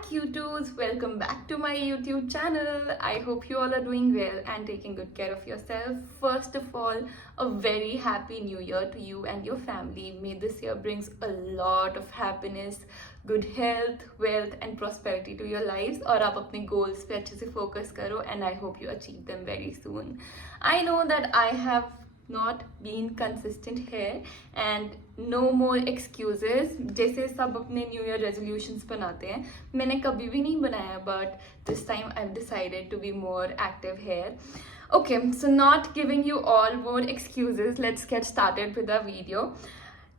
cutos, welcome back to my YouTube channel. I hope you all are doing well and taking good care of yourself. First of all, a very happy new year to you and your family. May this year brings a lot of happiness, good health, wealth and prosperity to your lives और आप अपने goals पे अच्छे से focus करो and I hope you achieve them very soon. I know that I have not been consistent here and no more excuses. जैसे सब अपने न्यू ईयर रेजोल्यूशंस बनाते हैं, मैंने कभी भी नहीं बनाया, but this time I've decided to be more active here. Okay, so not giving you all more excuses, let's get started with the video.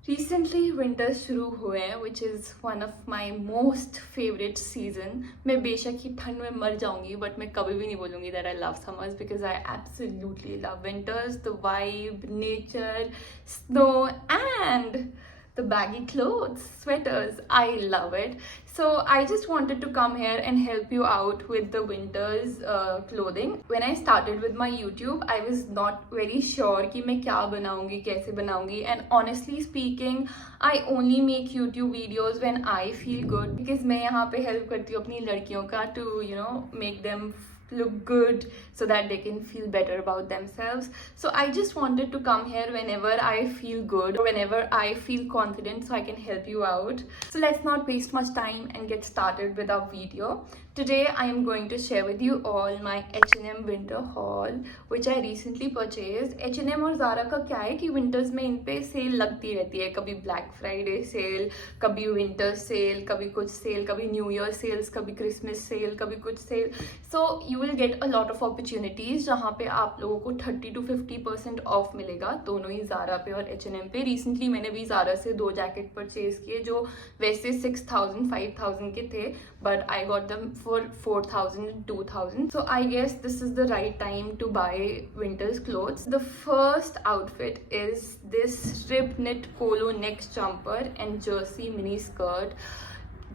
Recently winters शुरू हुए हैं, which is one of my most favorite season. मैं बेशक ही ठंड में मर जाऊंगी, but मैं कभी भी नहीं बोलूंगी that I love summers because I absolutely love winters. The vibe, nature, snow and the baggy clothes, sweaters. I love it. So I just wanted to come here and help you out with the winter's clothing. When I started with my YouTube, I was not very sure कि मैं क्या बनाऊंगी, कैसे बनाऊंगी, and honestly speaking, I only make YouTube videos when I feel good because मैं यहाँ पे help करती हूँ अपनी लड़कियों का to make them look good so that they can feel better about themselves. So I just wanted to come here whenever I feel good or whenever I feel confident so I can help you out. So let's not waste much time and get started with our video. Today I am going to share with you all my H&M winter haul which I recently purchased. H&M और Zara का क्या है कि winters में इन पे cell लगती रहती है, कभी Black Friday सेल, कभी winter सेल, कभी कुछ सेल, कभी New Year सेल्स, कभी Christmas सेल, कभी कुछ cell. So you will get a lot of opportunities जहाँ पे आप लोगों को 30 to 50% ऑफ मिलेगा, दोनों ही Zara पे और H&M पे. Recently मैंने भी Zara से 2 जैकेट परचेज किए जो वैसे 6,000 5,000 के थे, but I got them for 4,000 and 2,000. So I guess this is the right time to buy winter's clothes. The first outfit is this rib knit polo neck jumper and jersey mini skirt.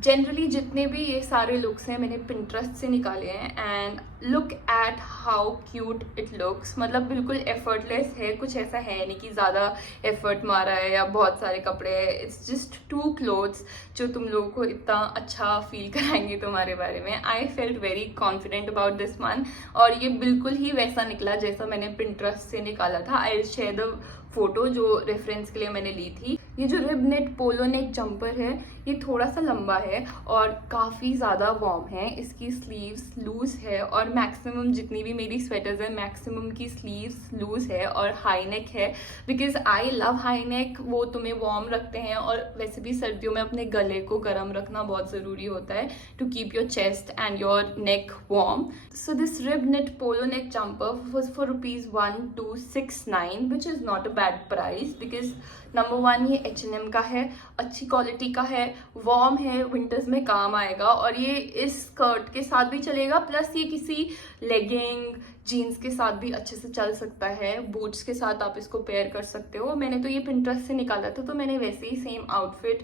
Generally जितने भी ये सारे looks हैं मैंने Pinterest से निकाले हैं and look at how cute it looks. मतलब बिल्कुल एफर्टलेस है, कुछ ऐसा है नहीं कि ज़्यादा एफर्ट मारा है या बहुत सारे कपड़े हैं. इट्स जस्ट 2 क्लोथ्स जो तुम लोगों को इतना अच्छा फील कराएंगे तुम्हारे बारे में. I felt very confident about this one और ये बिल्कुल ही वैसा निकला जैसा मैंने पिंटरेस्ट से निकाला था. I will share the photo जो रेफरेंस के लिए मैंने ली थी. ये जो rib knit polo neck jumper है ये थोड़ा सा लंबा है और काफ़ी ज़्यादा वार्म है. इसकी स्लीव्स लूज है और मैक्सिमम जितनी भी मेरी स्वेटर्स है मैक्सिमम की स्लीव्स लूज है और हाई नेक है because I love high neck. वो तुम्हें वार्म रखते हैं और वैसे भी सर्दियों में अपने गले को गर्म रखना बहुत ज़रूरी होता है to keep your chest and your neck warm. So this rib knit polo neck jumper was for ₹1269 which is not a bad price because number 1 ये H&M का है, अच्छी क्वालिटी का है, वार्म है, विंटर्स में काम आएगा और ये इस स्कर्ट के साथ भी चलेगा. प्लस ये किसी लेगिंग जीन्स के साथ भी अच्छे से चल सकता है, बूट्स के साथ आप इसको पेयर कर सकते हो. मैंने तो ये पिंटरेस्ट से निकाला था तो मैंने वैसे ही सेम आउटफिट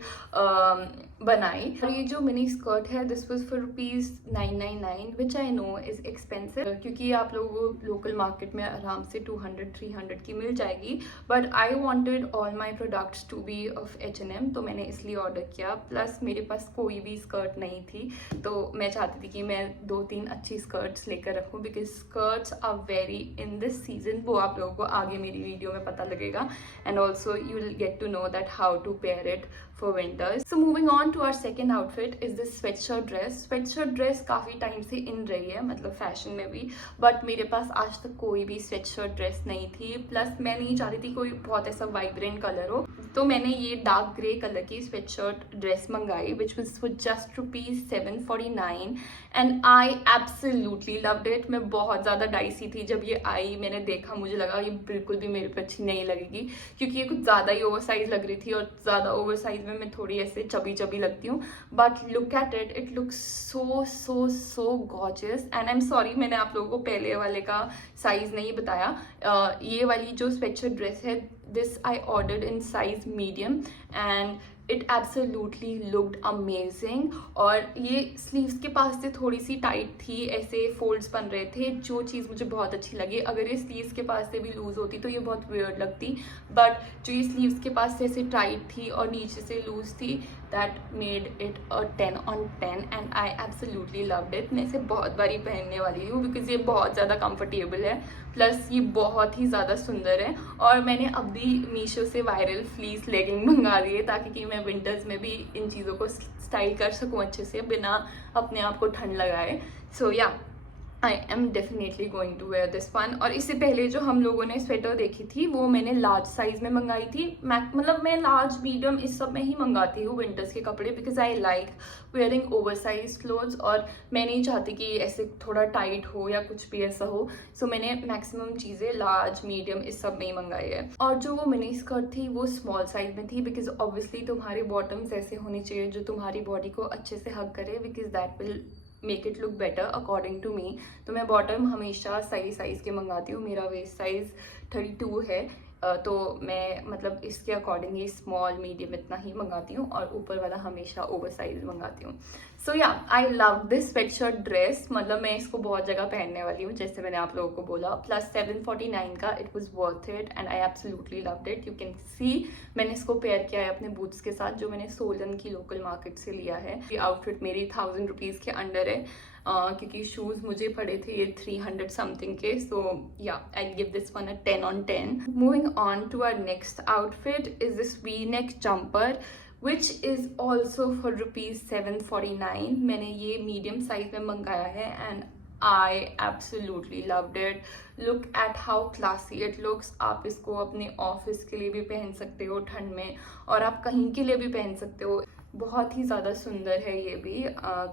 बनाई. और ये जो मिनी स्कर्ट है this was for ₹999 which I know is expensive क्योंकि आप लोगों को लोकल मार्केट में आराम से 200-300 की मिल जाएगी. But I wanted all my products to be of H&M तो मैंने इसलिए ऑर्डर किया. प्लस मेरे पास कोई भी स्कर्ट नहीं थी तो मैं चाहती थी कि मैं 2-3 अच्छी स्कर्ट्स लेकर रखूँ because skirts are very in this season. वो आप लोगों को आगे मेरी वीडियो में पता लगेगा and also you will get to know that how to pair it for winters. So moving on to our second outfit is this sweatshirt dress. Sweatshirt dress काफ़ी टाइम से इन रही है मतलब फैशन में भी, बट मेरे पास आज तक कोई भी sweatshirt dress नहीं थी. प्लस मैं नहीं चाहती थी कोई बहुत ऐसा वाइब्रेंट कलर हो तो मैंने ये डार्क ग्रे कलर की sweatshirt dress मंगाई which was for just ₹749 and I absolutely loved it. मैं बहुत ज़्यादा डाइसी थी जब ये आई, मैंने देखा मुझे लगा ये बिल्कुल भी मेरे पे अच्छी नहीं लगेगी क्योंकि ये कुछ ज़्यादा ही ओवरसाइज लग रही थी और ज़्यादा ओवरसाइज में मैं थोड़ी ऐसे चबी चबी लगती हूँ. But look at it, it looks so so so gorgeous and I am sorry मैंने आप लोगों को पहले वाले का साइज़ नहीं बताया. ये वाली जो स्वेटशर्ट ड्रेस है this I ordered in size medium and it absolutely looked amazing. और ये स्लीव्स के पास से थोड़ी सी टाइट थी, ऐसे फोल्ड्स बन रहे थे जो चीज़ मुझे बहुत अच्छी लगी. अगर ये स्लीव्स के पास से भी लूज़ होती तो ये बहुत वियर्ड लगती, बट जो ये स्लीव्स के पास से ऐसे टाइट थी और नीचे से लूज़ थी that made it a 10/10 and I absolutely loved it. मैं इसे बहुत बारी पहनने वाली हूँ बिकॉज ये बहुत ज़्यादा कंफर्टेबल है, प्लस ये बहुत ही ज़्यादा सुंदर है. और मैंने अभी मीशो से वायरल फ्लीस लेगिंग मंगा ली है ताकि कि मैं विंटर्स में भी इन चीज़ों को स्टाइल कर सकूँ अच्छे से बिना अपने आप को ठंड लगाए. So yeah, I am definitely going to wear this one. और इससे पहले जो हम लोगों ने स्वेटर देखी थी वो मैंने लार्ज साइज में मंगाई थी. मतलब मैं लार्ज मीडियम इस सब में ही मंगाती हूँ विंटर्स के कपड़े because I like wearing over size clothes. और मैं नहीं चाहती कि ऐसे थोड़ा टाइट हो या कुछ भी ऐसा हो. सो मैंने मैक्सिमम चीज़ें लार्ज मीडियम इस सब में ही मंगाई है. और जो वो मिनी स्कर्ट थी वो स्मॉल साइज में थी बिकॉज ऑब्वियसली तुम्हारे बॉटम्स ऐसे होने चाहिए जो तुम्हारी बॉडी को अच्छे से हग करे because that will make it look better according to me. तो मैं बॉटम हमेशा सही साइज़ के मंगाती हूँ. मेरा वेस्ट साइज़ 32 है, तो मैं मतलब इसके अकॉर्डिंग ही स्मॉल मीडियम इतना ही मंगाती हूँ और ऊपर वाला हमेशा ओवर साइज मंगाती हूँ. सो yeah, I love this sweatshirt dress. मतलब मैं इसको बहुत जगह पहनने वाली हूँ जैसे मैंने आप लोगों को बोला. प्लस 749 का. It was worth it and I absolutely loved it. You can see मैंने इसको पेयर किया है अपने बूट्स के साथ जो मैंने सोलन की लोकल मार्केट से लिया है. ये आउटफिट मेरी 1000 रुपीज़ के अंडर है क्योंकि शूज़ मुझे पड़े थे ये 300 समथिंग के. So yeah, I give this one a 10/10. Moving on to our next outfit is this V neck jumper which is also for ₹749. मैंने ये मीडियम साइज में मंगाया है and I absolutely loved it. Look at how classy it looks. आप इसको अपने office के लिए भी पहन सकते हो ठंड में और आप कहीं के लिए भी पहन सकते हो. बहुत ही ज़्यादा सुंदर है. ये भी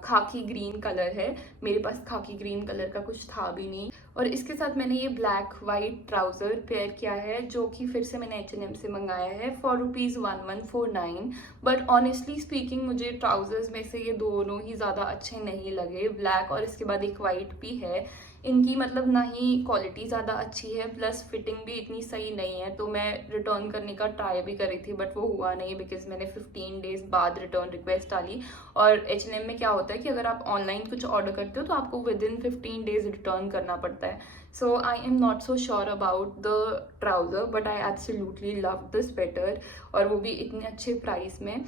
खाकी ग्रीन कलर है. मेरे पास खाकी ग्रीन कलर का कुछ था भी नहीं. और इसके साथ मैंने ये ब्लैक वाइट ट्राउज़र पेयर किया है जो कि फिर से मैंने H&M से मंगाया है फॉर ₹1149. बट ऑनेस्टली स्पीकिंग मुझे ट्राउज़र्स में से ये दोनों ही ज़्यादा अच्छे नहीं लगे. ब्लैक और इसके बाद एक वाइट भी है. इनकी मतलब ना ही क्वालिटी ज़्यादा अच्छी है प्लस फिटिंग भी इतनी सही नहीं है. तो मैं रिटर्न करने का ट्राई भी करी थी बट वो हुआ नहीं बिकॉज मैंने 15 डेज़ बाद रिटर्न रिक्वेस्ट डाली. और H&M में क्या होता है कि अगर आप ऑनलाइन कुछ ऑर्डर करते हो तो आपको विद इन 15 डेज़ रिटर्न करना पड़ता है. So I am not so sure about the trouser but I absolutely love the sweater और वो भी इतने अच्छे प्राइस में.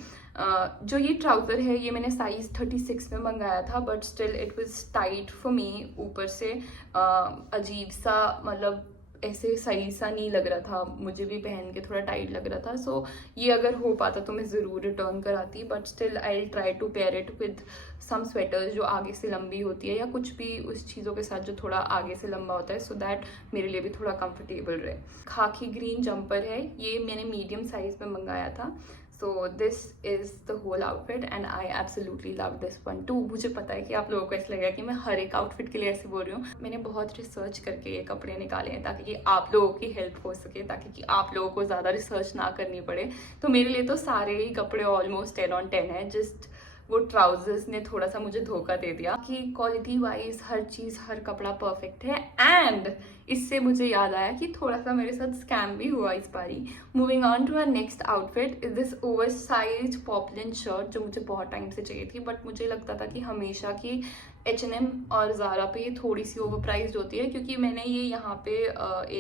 जो ये ट्राउज़र है ये मैंने साइज़ 36 में मंगाया था but still it was tight for me. ऊपर से अजीब सा मतलब ऐसे सही सा नहीं लग रहा था. मुझे भी पहन के थोड़ा टाइट लग रहा था. सो ये अगर हो पाता तो मैं ज़रूर रिटर्न कराती but still I will try to pair it with some sweaters जो आगे से लंबी होती है या कुछ भी उस चीज़ों के साथ जो थोड़ा आगे से लंबा होता है सो दैट मेरे लिए भी थोड़ा कंफर्टेबल रहे. खाकी ग्रीन जंपर है. ये मैंने मीडियम साइज़ में मंगाया था. So this is the whole outfit and I absolutely love this one too. मुझे पता है कि आप लोगों को ऐसा लगेगा कि मैं हर एक आउटफिट के लिए ऐसे बोल रही हूँ. मैंने बहुत रिसर्च करके ये कपड़े निकाले हैं ताकि कि आप लोगों की हेल्प हो सके, ताकि कि आप लोगों को ज़्यादा रिसर्च ना करनी पड़े. तो मेरे लिए तो सारे ही कपड़े ऑलमोस्ट 10/10 है. जस्ट वो ट्राउजर्स ने थोड़ा सा मुझे धोखा दे दिया कि क्वालिटी वाइज हर चीज़ हर कपड़ा परफेक्ट है. एंड इससे मुझे याद आया कि थोड़ा सा मेरे साथ स्कैम भी हुआ इस बारी. Moving on to our next outfit is this over size poplin shirt जो मुझे बहुत टाइम से चाहिए थी बट मुझे लगता था कि हमेशा की H&M और ज़ारा पे ये थोड़ी सी ओवर प्राइस्ड होती है क्योंकि मैंने ये यहाँ पे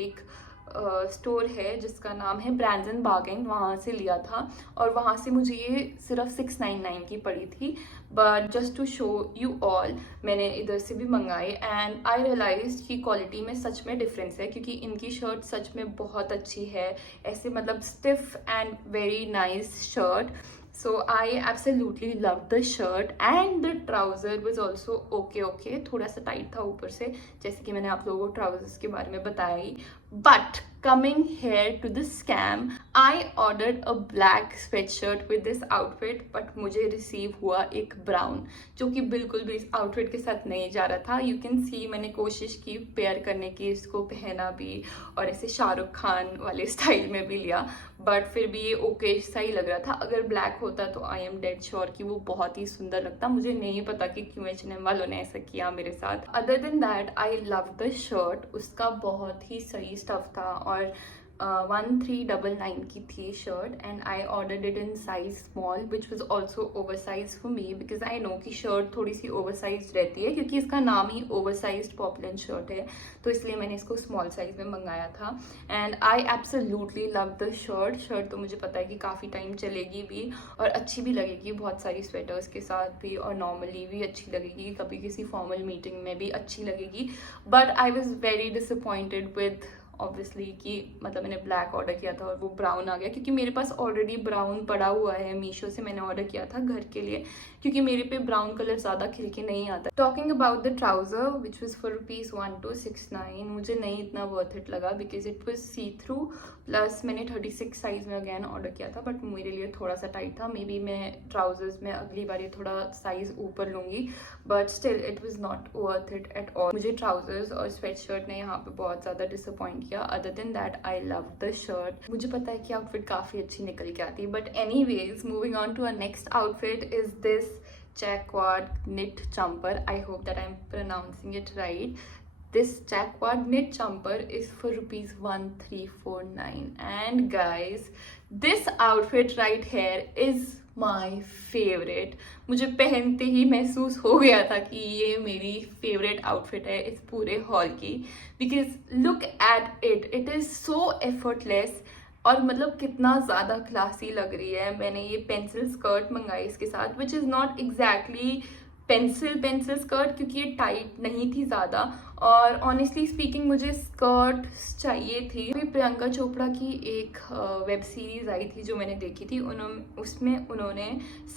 एक स्टोर है जिसका नाम है ब्रांड्स एंड बार्गेन, वहाँ से लिया था और वहाँ से मुझे ये सिर्फ 699 की पड़ी थी. But just to show you all मैंने इधर से भी मंगाई एंड आई रियलाइज कि क्वालिटी में सच में डिफरेंस है क्योंकि इनकी शर्ट सच में बहुत अच्छी है. ऐसे मतलब stiff and very nice shirt. So I absolutely loved the shirt and the trouser was also okay. थोड़ा सा टाइट था ऊपर से जैसे कि मैंने आप लोगों को ट्राउजर्स के बारे में बताया ही. But coming here to the scam, I ordered a black sweatshirt with this outfit but मुझे रिसीव हुआ एक ब्राउन जो कि बिल्कुल भी इस आउटफिट के साथ नहीं जा रहा था. यू कैन सी मैंने कोशिश की पेयर करने की, इसको पहना भी और ऐसे शाहरुख खान वाले स्टाइल में भी लिया बट फिर भी ये ओके सा ही लग रहा था. अगर ब्लैक होता तो आई एम डेड श्योर कि वो बहुत ही सुंदर लगता. मुझे नहीं पता कि क्यों H&M वालों ने ऐसा किया मेरे साथ. Other than that I love the shirt. उसका बहुत ही सही स्टफ था और 1399 की थी shirt and I ordered it in size small which was also over size for me because I know कि शर्ट थोड़ी सी ओवर साइज रहती है क्योंकि इसका नाम ही ओवर साइज पॉपुलर शर्ट है, तो इसलिए मैंने इसको स्मॉल साइज में मंगाया था and I absolutely love the shirt तो मुझे पता है कि काफ़ी टाइम चलेगी भी और अच्छी भी लगेगी बहुत सारी स्वेटर्स के साथ भी और नॉर्मली भी अच्छी लगेगी, कभी किसी फॉर्मल मीटिंग में भी अच्छी लगेगी। But I was very disappointed with obviously कि मतलब मैंने ब्लैक ऑर्डर किया था और वो ब्राउन आ गया क्योंकि मेरे पास ऑलरेडी ब्राउन पड़ा हुआ है, मीशो से मैंने ऑर्डर किया था घर के लिए क्योंकि मेरे पे ब्राउन कलर ज़्यादा खिल के नहीं आता। Talking about the trouser which was for ₹1269, मुझे नहीं इतना वर्थ इट लगा because it was see through plus मैंने 36 साइज में अगैन ऑर्डर किया था बट मेरे लिए थोड़ा सा टाइट था। मे बी मैं ट्राउजर्स में अगली बार ये थोड़ा साइज ऊपर लूँगी but still it was not worth it at all. मुझे ट्राउजर्स और स्वेट शर्ट ने यहाँ पे बहुत ज़्यादा डिसअपॉइंट किया। Other than that I love the shirt. मुझे पता है कि आउटफिट काफ़ी अच्छी निकल के आती है but anyways moving on to a next outfit is this jacquard knit jumper. I hope that I'm pronouncing it right. This jacquard knit jumper is for ₹1349 and guys this outfit right here is my favorite. मुझे पहनते ही महसूस हो गया था कि ये मेरी favourite outfit है इस पूरे हॉल की because look at it, it is so effortless और मतलब कितना ज़्यादा क्लासी लग रही है। मैंने ये पेंसिल स्कर्ट मंगाई इसके साथ विच is not exactly pencil skirt क्योंकि ये टाइट नहीं थी ज़्यादा और ऑनेस्टली स्पीकिंग मुझे स्कर्ट चाहिए थी। अभी प्रियंका चोपड़ा की एक वेब सीरीज़ आई थी जो मैंने देखी थी, उसमें उन्होंने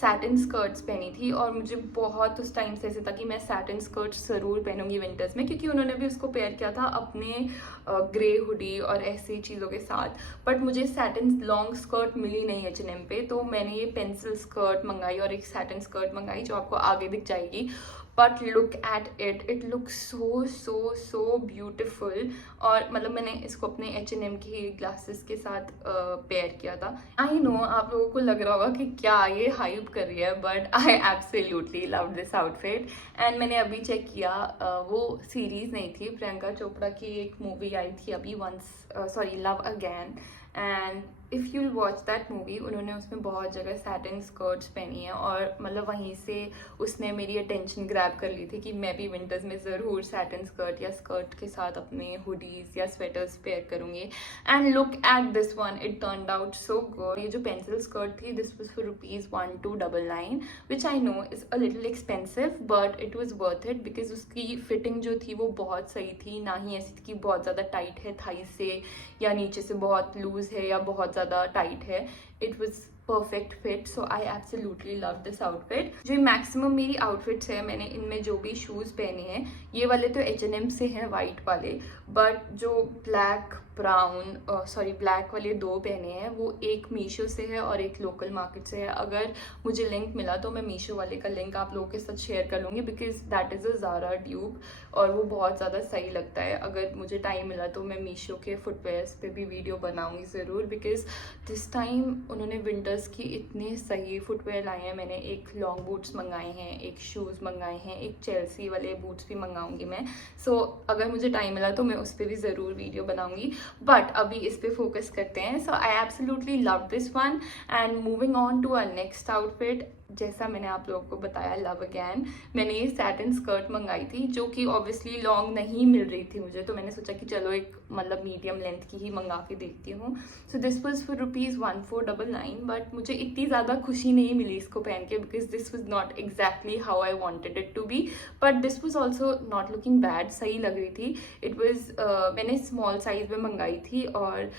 सैटिन स्कर्ट्स पहनी थी और मुझे बहुत उस टाइम से ऐसे था कि मैं सैटिन स्कर्ट्स ज़रूर पहनूंगी विंटर्स में क्योंकि उन्होंने भी उसको पेयर किया था अपने ग्रे हुडी और ऐसी चीज़ों के साथ। बट मुझे सैटिन लॉन्ग स्कर्ट मिली नहीं H&M पे, तो मैंने ये पेंसिल स्कर्ट मंगाई और एक सैटिन स्कर्ट मंगाई जो आपको आगे दिख जाएगी। But look at it, it look so beautiful और मतलब मैंने इसको अपने H&M की ग्लासेस के साथ पेयर किया था। आई नो आप लोगों को लग रहा होगा कि क्या ये हाइप कर रही है but I absolutely love this outfit and मैंने अभी चेक किया वो सीरीज़ नहीं थी, प्रियंका चोपड़ा की एक मूवी आई थी अभी love again and if you watch that movie उन्होंने उसमें बहुत जगह सैटिन स्कर्ट्स पहनी है और मतलब वहीं से उसने मेरी अटेंशन ग्रैब कर ली थी कि मैं भी विंटर्स में ज़रूर सैटिन स्कर्ट या स्कर्ट के साथ अपने हुडीज़ या स्वेटर्स पेयर करूँगी। And look at this one, it turned out so good. ये जो पेंसिल स्कर्ट थी this was for ₹1299 which I know is a little expensive but it was worth it because उसकी fitting जो थी वो बहुत सही थी, ना ही ऐसी थी कि बहुत ज़्यादा टाइट है थाई से या नीचे से बहुत लूज है या बहुत ज़्यादा टाइट है। It was perfect fit so I absolutely love this outfit. जो मैक्सिमम मेरी आउटफिट्स है मैंने इनमें जो भी शूज़ पहने हैं ये वाले तो H&M से हैं वाइट वाले, बट जो ब्लैक वाले दो पहने हैं वो एक मीशो से है और एक लोकल मार्केट से है। अगर मुझे लिंक मिला तो मैं मीशो वाले का लिंक आप लोगों के साथ शेयर कर लूँगी because that is a Zara dupe और वो बहुत ज़्यादा सही लगता है। अगर मुझे टाइम मिला तो मैं मीशो के फुटवेयर्स पे भी वीडियो बनाऊँगी ज़रूर बिकॉज दिस टाइम उन्होंने विंटर्स की इतने सही फुटवेयर लाए हैं। मैंने एक लॉन्ग बूट्स मंगाए हैं, एक शूज़ मंगाए हैं, एक चेल्सी वाले बूट्स भी मंगाऊंगी मैं। सो अगर मुझे टाइम मिला तो मैं उस पर भी ज़रूर वीडियो बनाऊंगी बट अभी इस पे फोकस करते हैं। So I absolutely love this one and moving on to our next outfit. जैसा मैंने आप लोगों को बताया लव अगैन, मैंने ये सैटिन स्कर्ट मंगाई थी जो कि ऑब्वियसली लॉन्ग नहीं मिल रही थी मुझे, तो मैंने सोचा कि चलो एक मतलब मीडियम लेंथ की ही मंगा के देखती हूँ। So this was for ₹1499 but मुझे इतनी ज़्यादा खुशी नहीं मिली इसको पहन के because this was not exactly how I wanted it to be but this was also not looking bad, सही लग रही थी। इट वॉज मैंने स्मॉल साइज में मंगाई थी और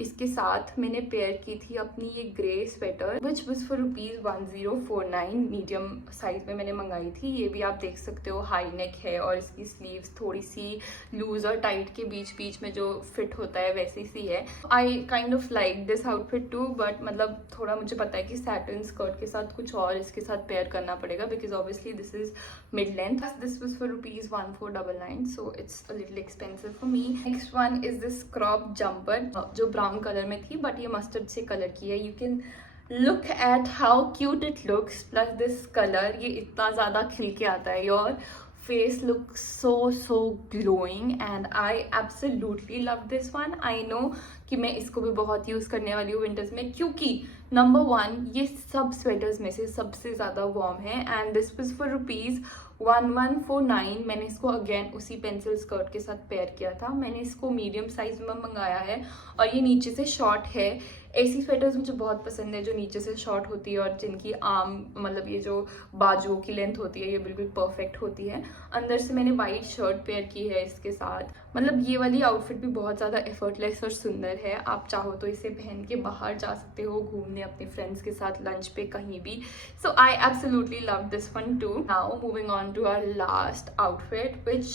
इसके साथ मैंने पेयर की थी अपनी ये grey sweater which was for ₹1049 medium size में मैंने मंगाई थी। ये भी आप देख सकते हो हाई नेक है और इसकी स्लीव्स थोड़ी सी लूज और टाइट के बीच में जो फिट होता है वैसी सी है। I kind of like this outfit too but मतलब थोड़ा मुझे पता है कि सैटिन स्कर्ट के साथ कुछ और इसके साथ पेयर करना पड़ेगा because obviously this is mid length. This was for ₹1499 so it's a little expensive for me. Next one is this crop jumper जो ब्राउन कलर में थी बट ये मस्टर्ड से कलर की है। You can look at how cute it looks plus this colour, ये इतना ज़्यादा खिल के आता है। Your face looks so glowing and I absolutely love this one. I know कि मैं इसको भी बहुत यूज़ करने वाली हूँ विंटर्स में, क्योंकि नंबर 1 ये सब स्वेटर्स में से सबसे ज़्यादा वार्म है एंड दिस वाज फॉर ₹1149। मैंने इसको अगेन उसी पेंसिल स्कर्ट के साथ पेयर किया था। मैंने इसको मीडियम साइज में मंगाया है और ये नीचे से शॉर्ट है। ऐसी स्वेटर्स मुझे बहुत पसंद है जो नीचे से शॉर्ट होती है और जिनकी आर्म मतलब ये जो बाजुओं की लेंथ होती है ये बिल्कुल परफेक्ट होती है। अंदर से मैंने वाइट शर्ट पेयर की है इसके साथ। मतलब ये वाली आउटफिट भी बहुत ज़्यादा एफर्टलेस और सुंदर है। आप चाहो तो इसे पहन के बाहर जा सकते हो घूमने अपने फ्रेंड्स के साथ, लंच पे, कहीं भी। So I absolutely love this one too. Now moving on to our last outfit which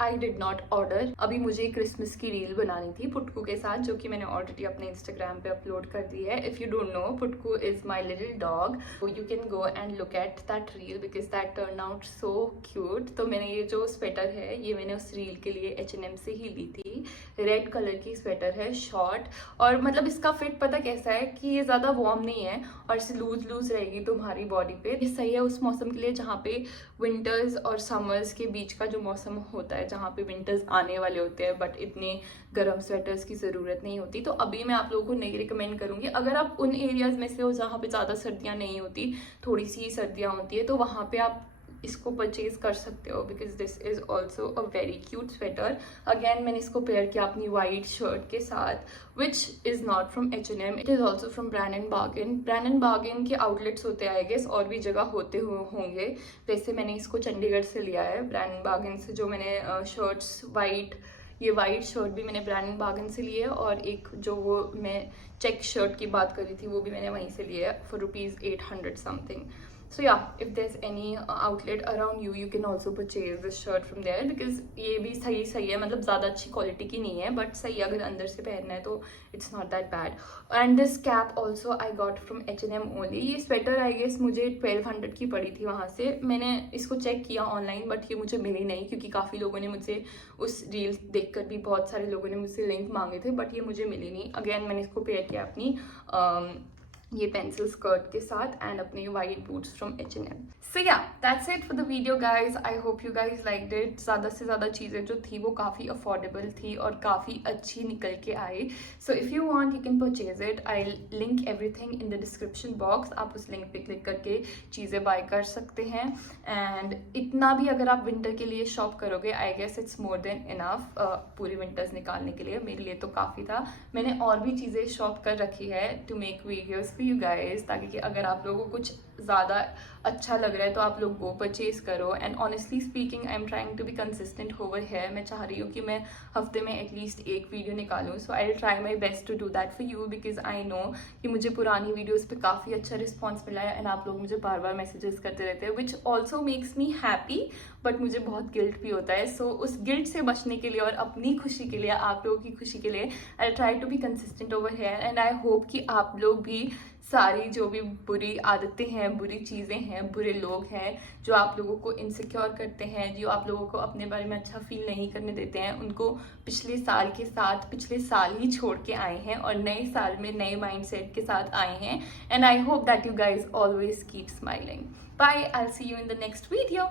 I did not order. अभी मुझे क्रिसमस की रील बनानी थी पुटकू के साथ, जो कि मैंने ऑलरेडी अपने इंस्टाग्राम पे अपलोड कर दी है। If you don't know, Putku is my little dog, so you can go and look at that reel because that turned out so cute। तो मैंने ये जो स्वेटर है ये मैंने उस रील के लिए H&M से ही ली थी। रेड कलर की स्वेटर है, शॉर्ट, और मतलब इसका फिट पता कैसा है कि ये ज़्यादा वार्म नहीं है और इसे लूज रहेगी तुम्हारी बॉडी पे। ये सही है उस मौसम के लिए जहाँ पे विंटर्स और समर्स के बीच का जो मौसम होता है, जहाँ पे विंटर्स आने वाले होते हैं बट इतने गर्म स्वेटर्स की ज़रूरत नहीं होती। तो अभी मैं आप लोगों को नहीं रिकमेंड करूँगी। अगर आप उन एरियाज़ में से हो जहाँ पे ज़्यादा सर्दियाँ नहीं होती, थोड़ी सी सर्दियाँ होती है, तो वहाँ पे आप इसको परचेज कर सकते हो because this is also a very cute sweater. Again मैंने इसको पेयर किया अपनी वाइट शर्ट के साथ विच is not from H&M, it is also from brand and bargain के आउटलेट्स होते हैं आई गेस, और भी जगह होते होंगे। वैसे मैंने इसको चंडीगढ़ से लिया है ब्रैंड एंड बार्गेन से। जो मैंने शर्ट्स ये वाइट शर्ट भी मैंने ब्रैंड एंड बार्गेन से ली है और एक जो वो मैं चेक शर्ट की बात कर रही थी वो भी मैंने वहीं से लिया है for ₹800 something. So yeah, if there's any outlet around you, you can also purchase this shirt from there because ये भी सही है, मतलब ज़्यादा अच्छी क्वालिटी की नहीं है बट सही, अगर अंदर से पहनना है तो it's not that bad। And this cap also I got from H&M only। ये स्वेटर आई गेस मुझे 1200 की पड़ी थी वहाँ से। मैंने इसको चेक किया ऑनलाइन बट ये मुझे मिली नहीं, क्योंकि काफ़ी लोगों ने मुझसे उस रील देखकर भी बहुत सारे लोगों ने मुझसे लिंक मांगे थे बट ये मुझे मिली नहीं। अगेन मैंने इसको पेयर किया अपनी ये पेंसिल स्कर्ट के साथ एंड अपने वाइट बूट्स फ्रॉम H&M। सो या that's it for the video guys. I hope you guys liked it. ज़्यादा से ज़्यादा चीज़ें जो थी वो काफ़ी अफोर्डेबल थी और काफ़ी अच्छी निकल के आई। So if you want you can purchase it. I link everything in the description box. आप उस लिंक पे क्लिक करके चीज़ें बाय कर सकते हैं। एंड इतना भी अगर आप विंटर के लिए शॉप करोगे I guess it's more than enough पूरी विंटर्स निकालने के लिए। मेरे लिए तो काफ़ी था। मैंने और भी चीज़ें शॉप कर रखी है to make videos for you guys, ताकि कि अगर आप लोगों को कुछ ज़्यादा अच्छा लग रहा है तो आप लोग वो परचेज करो। And honestly speaking I am trying to be consistent over है। मैं चाह रही हूँ कि मैं हफ्ते में एटलीस्ट एक वीडियो निकालूँ। So I will try my best to do that for you because I know कि मुझे पुरानी वीडियोज़ पे काफ़ी अच्छा रिस्पॉन्स मिला है एंड आप लोग मुझे बार बार मैसेजेस करते रहते हैं which also makes me happy, but मुझे बहुत गिल्ट भी होता है। सो उस गिल्ट से बचने के लिए और अपनी खुशी के लिए, आप लोगों की खुशी के लिए I try to be consistent over here. And I hope कि आप लोग भी सारी जो भी बुरी आदतें हैं, बुरी चीज़ें हैं, बुरे लोग हैं जो आप लोगों को इनसिक्योर करते हैं, जो आप लोगों को अपने बारे में अच्छा फील नहीं करने देते हैं, उनको पिछले साल के साथ पिछले साल ही छोड़ के आए हैं और नए साल में नए माइंडसेट के साथ आए हैं। And I hope that you guys always keep smiling. Bye, I will see you in the next video.